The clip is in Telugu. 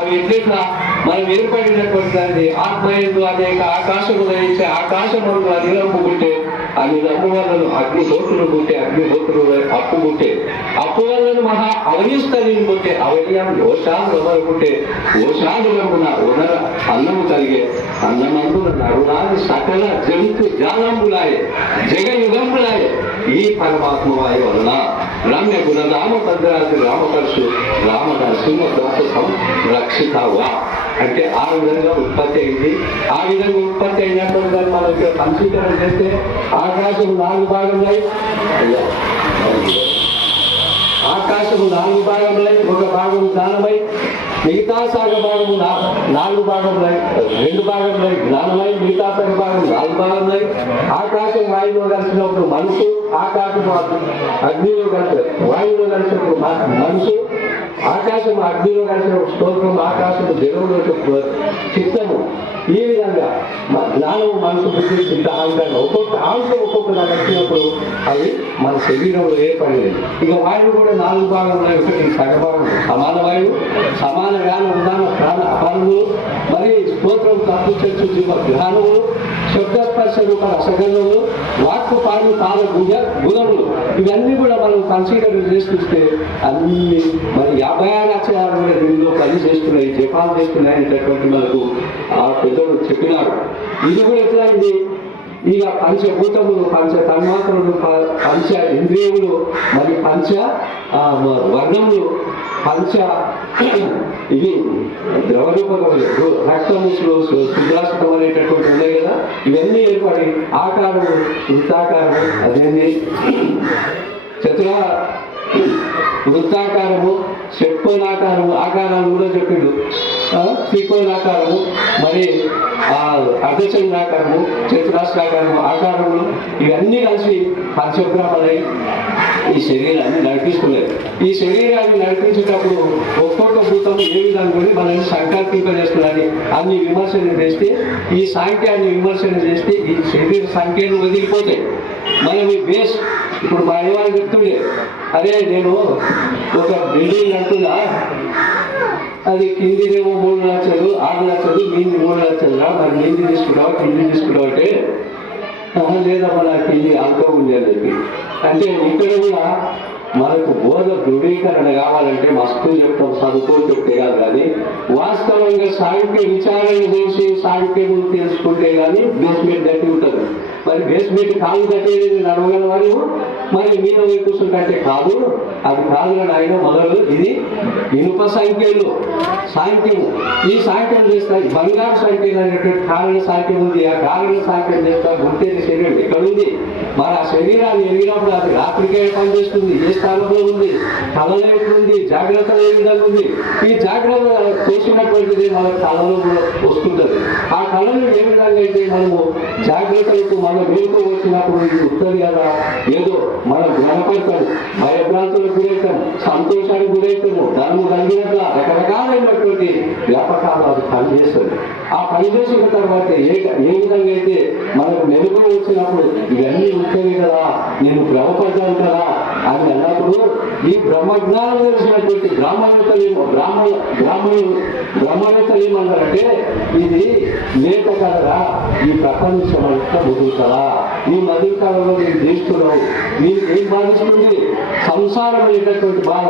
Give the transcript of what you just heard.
అవి ఎట్లా మనం ఏర్పడినటువంటి దాన్ని ఆత్మయందు అనేక ఆకాశము ధరించే ఆకాశము అనిలంపుకుంటే అది అప్పు వల్లను అగ్ని హోతులు పుట్టే అగ్ని హోతులు అప్పు పుట్టే అప్పు వల్లను మహా అవనిస్తని పుట్టే అవనియం ఓషాలు ఎవరుకుంటే ఓషాదులమున ఉనర అన్నము కలిగే అన్నమందున నరుణాది సకల జంతు జాలంబులాయే జగయుగంబులాయే ఈ పరమాత్మ వాయు వలన రమ్య గుణరామ భద్రాది రామకర్షు రామనరసింహ రక్షితావా అంటే ఆ విధంగా ఉత్పత్తి అయింది. ఆ విధంగా ఉత్పత్తి అయినటువంటి దాన్ని మనం ఇక్కడ సంశీకరణ చేస్తే ఆకాశం 4 భాగంలో ఆకాశము 4 భాగంలో ఒక భాగం జ్ఞానమై మిగతా సగ భాగము 4 భాగంలో 2 భాగంలో జ్ఞానమై మిగతా సగ భాగం 4 భాగంలో ఆకాశం వాయువులో కలిసినప్పుడు మనసు ఆకాశం అగ్నిలో కలిసి వాయువులో కలిసినప్పుడు మనసు ఆకాశం అగ్నిలో కలిసిన స్తోత్రం ఆకాశము జగంలో చిత్తము ఈ విధంగా జ్ఞానము మనసు బుద్ధి చిత్త అహంకారం ఒక్కొక్క అంశం ఒక్కొక్క దాని వచ్చినప్పుడు అవి మన శరీరంలో ఏర్పడలేదు. ఇక వాయువు కూడా 4 భాగంలో ఒకటి సగభాగం సమాన వాయువు సమాన వ్యాన ఉదాహరణ ప్రాణ అపానములు మరి స్తోత్రం తప్పు చర్చు జీవ జ్ఞానములు శబ్దస్పర్శ రూప రసగంధములు వాక్కు పాడు పాద గుణములు ఇవన్నీ కూడా మనం కన్సిడర్ చేసుకుంటే అన్ని మరి 50 అక్షరాలు కూడా దీనిలో పని చేస్తున్నాయి జపాలు చేస్తున్నాయి అనేటటువంటి మనకు ఆ పెద్దలు చెప్పినారు. ఇది కూడా ఎట్లా అయింది? ఇక పంచభూతములు పంచ తన్మాత్రలు పంచ ఇంద్రియములు మరి పంచ వర్ణములు పంచ ఇవి ద్రవరూపములు రక్తములు శుద్రాశతం అనేటటువంటి ఉన్నాయి కదా, ఇవన్నీ ఏర్పడి ఆకారము వృత్తాకారము అదేంటి వృత్తాకారము షట్కోణాకారము ఆకారాలు కూడా చెప్పిండు. త్రికోణాకారము మరి అర్ధచంద్రాకారము చతురాష్ట్రాకారము ఆకారములు ఇవన్నీ కలిసి పంచగ్రామాలై ఈ శరీరాన్ని నడిపిస్తున్నాయి. ఈ శరీరాన్ని నడిపించేటప్పుడు ఒక్కొక్క భూతం ఏ విధంగా కూడా మనల్ని సంకల్పింపజేస్తుందని అన్ని విమర్శలు చేస్తే ఈ సాంఖ్యాన్ని విమర్శన చేస్తే ఈ శరీర సంఖ్యను వదిలిపోతాయి. మనం ఈ బేస్ ఇప్పుడు మా అయ్యవాళ్ళు చెప్తుండే, అరే నేను ఒక బిల్డింగ్ అంటున్నా అది కిందినేమో 3 లక్షలు 6 లక్షలు మీది 3 లక్షలు మరి మీది తీసుకున్నావు కింది తీసుకున్నావు అంటే లేదమ్మా నాకు కింది అంతా ఉంది అని చెప్పి అంటే ఇక్కడ కూడా మనకు బోధ దృఢీకరణ కావాలంటే మస్తు చెప్తాం చదువుకొని చెప్తే కాదు, కానీ వాస్తవంగా సాహిత్య విచారణ చేసి సాహిత్యములు తెలుసుకుంటే కానీ బేస్మెంట్ గట్టి ఉంటుంది. మరి బేస్మెంట్ కాలు కట్టేది నడవగల వాళ్ళు మరి మీద కూర్చుంటే కాదు, అది కాదు కానీ ఆయన మొదలు ఇది ఇనుప సంఖ్యలు సాంఖ్యము ఈ సాంఖ్యం చేస్తాయి. బంగారు సంఖ్యలు అనేటువంటి కారణ సాంఖ్యం ఉంది. ఆ కారణ సాంఖ్యం చేస్తా గుర్తేది శరీరం ఎక్కడుంది? మరి ఆ శరీరాన్ని ఎరిగినప్పుడు అది రాత్రికే పనిచేస్తుంది, ఏ స్థానంలో ఉంది, కళలో ఎట్లుంది, జాగ్రత్తలో ఏ విధంగా ఉంది. ఈ జాగ్రత్త చేసినటువంటిది మన కళలో వస్తుంటది. ఆ కళను ఏ విధంగా అయితే మనము జాగ్రత్తలకు మన మేలుకు వచ్చినప్పుడు ఇది వస్తుంది కదా, ఏదో మనం గుణపడతాము, భయభ్రాంతులకు గురవుతాము, సంతోషానికి గురవుతాము, ధనము కలిగినట్ల రకరకాలైనటువంటి వ్యాపకాలు అది పనిచేస్తుంది. ఆ పనిచేసిన తర్వాత ఏ విధంగా అయితే మనకు మెరుగు వచ్చినప్పుడు ఇవన్నీ ఉంటాయి కదా, నేను భ్రమపడ్డాను కదా అని అన్నప్పుడు ఈ బ్రహ్మజ్ఞానం తెలిసినటువంటి బ్రాహ్మణేతలు ఏమన్నారంటే ఇది లేక కదరా ఈ ప్రపంచం అంతా ముదుగుతారా, ఈ మధ్యకాలంలో నేను చేస్తున్నావు, నీకు ఏం బాధిస్తుంది సంసారం అనేటటువంటి బాధ.